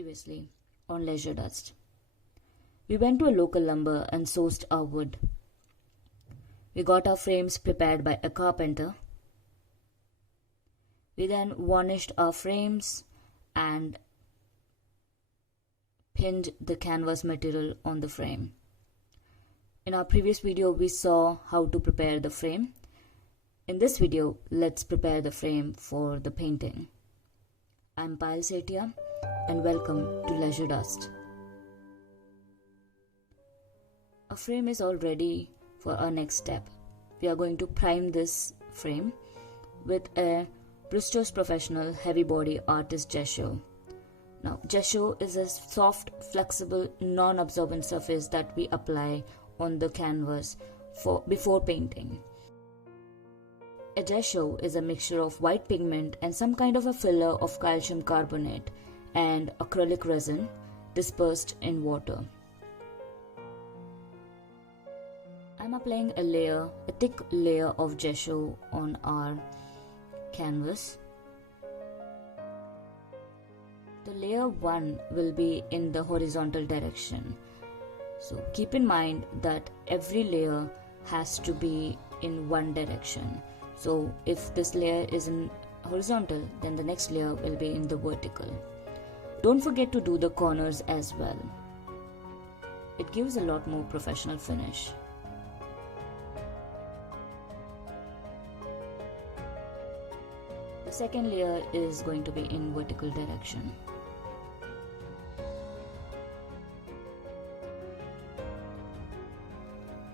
Previously on Leisure Dust. We went to a local lumber and sourced our wood. We got our frames prepared by a carpenter. We then varnished our frames and pinned the canvas material on the frame. In our previous video, we saw how to prepare the frame. In this video, let's prepare the frame for the painting. I'm Payal Setia and welcome to Leisure Dust. Our frame is all ready for our next step. We are going to prime this frame with a Brustro's Professional Heavybody Artist Gesso. Now, Gesso is a soft, flexible, non-absorbent surface that we apply on the canvas before painting. A gesso is a mixture of white pigment and some kind of a filler of calcium carbonate and acrylic resin dispersed in water. I'm applying a thick layer of gesso on our canvas. The layer 1 will be in the horizontal direction. So keep in mind that every layer has to be in one direction. So if this layer is in horizontal, then the next layer will be in the vertical. Don't forget to do the corners as well. It gives a lot more professional finish. The second layer is going to be in vertical direction.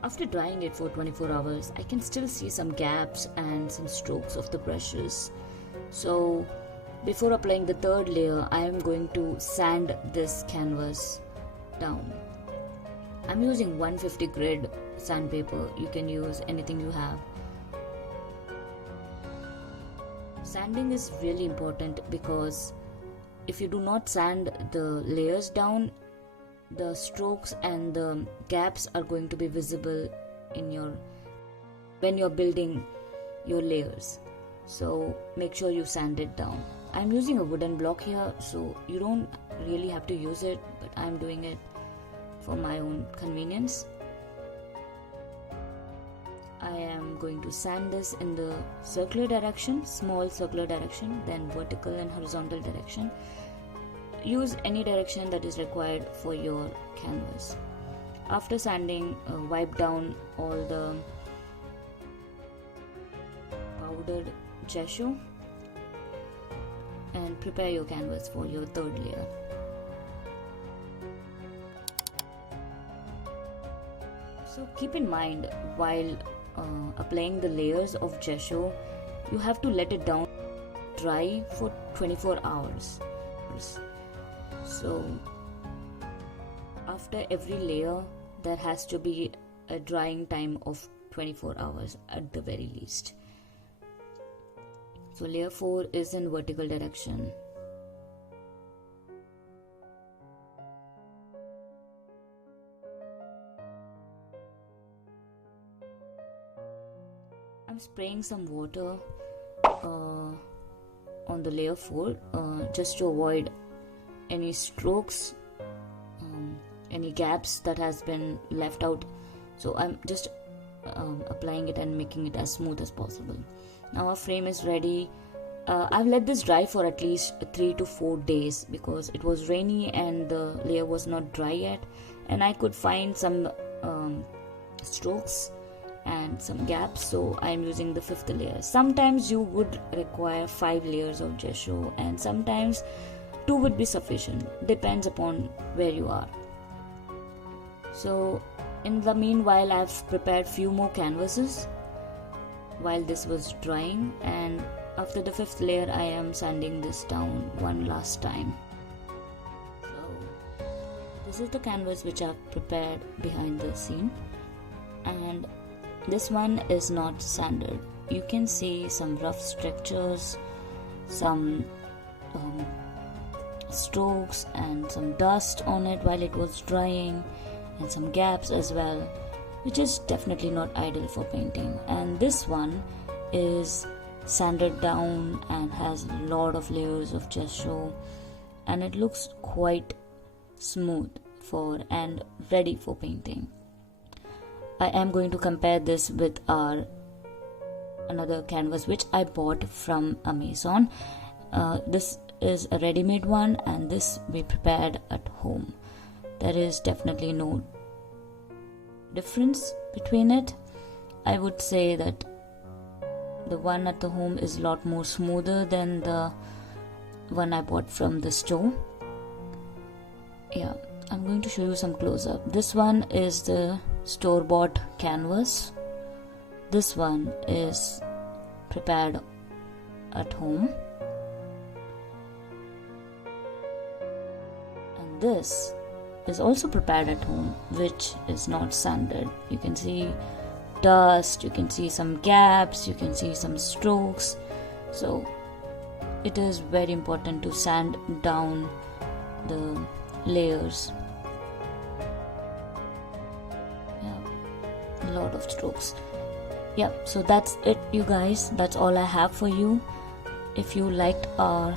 After drying it for 24 hours, I can still see some gaps and some strokes of the brushes. So before applying the third layer, I am going to sand this canvas down. I'm using 150 grit sandpaper. You can use anything you have. Sanding is really important because if you do not sand the layers down, the strokes and the gaps are going to be visible when you're building your layers. So make sure you sand it down. I'm using a wooden block here, so you don't really have to use it, but I'm doing it for my own convenience. I am going to sand this in the circular direction, small circular direction, then vertical and horizontal direction. Use any direction that is required for your canvas. After sanding, wipe down all the powdered gesso and prepare your canvas for your third layer. So keep in mind, while applying the layers of gesso, you have to let it down dry for 24 hours. So after every layer, there has to be a drying time of 24 hours at the very least. So layer 4 is in vertical direction. I'm spraying some water on the layer 4 just to avoid any strokes, any gaps that has been left out. So I'm just applying it and making it as smooth as possible. Now our frame is ready. I've let this dry for at least 3 to 4 days because it was rainy and the layer was not dry yet, and I could find some strokes and some gaps, so I'm using the 5th layer. Sometimes you would require 5 layers of gesso and sometimes 2 would be sufficient, depends upon where you are. So in the meanwhile, I've prepared few more canvases while this was drying, and after the 5th layer I am sanding this down one last time. So this is the canvas which I've prepared behind the scene, and this one is not sanded. You can see some rough structures, some strokes and some dust on it while it was drying, and some gaps as well, which is definitely not ideal for painting. And this one is sanded down and has a lot of layers of gesso and it looks quite smooth and ready for painting. I am going to compare this with another canvas which I bought from Amazon. This is a ready-made one, and this we prepared at home. There is definitely no difference between it. I would say that the one at the home is a lot more smoother than the one I bought from the store. Yeah, I'm going to show you some close-up. This one is the store-bought canvas. This one is prepared at home. And this is also prepared at home, which is not sanded. You can see dust, you can see some gaps, you can see some strokes. So it is very important to sand down the layers. Yeah, a lot of strokes. Yeah, so that's it, you guys. That's all I have for you. If you liked our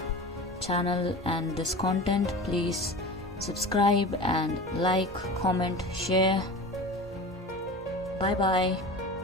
channel and this content, please subscribe and like, comment, share. Bye bye.